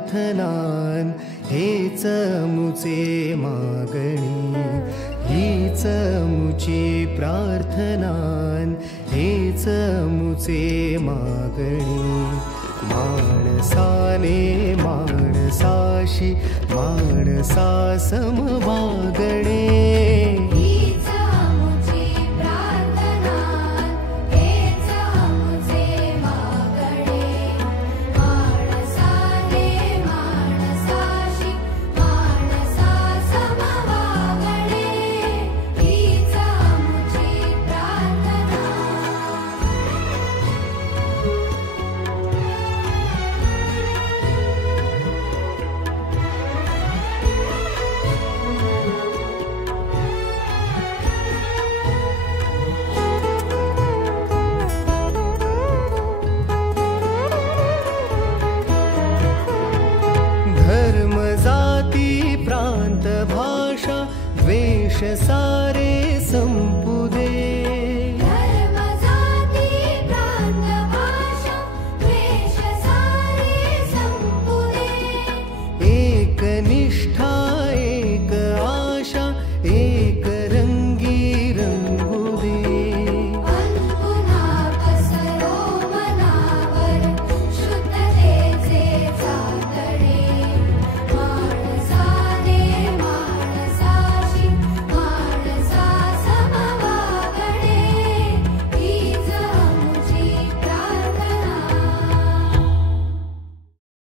प्रार्थनान हेच मुचे मागणी, हीच मुची प्रार्थनान हेच मुचे मागणी. माणसाने माणसाशी माणसा सम वागणे, धर्म जाती प्रांत भाषा द्वेष सारे संपू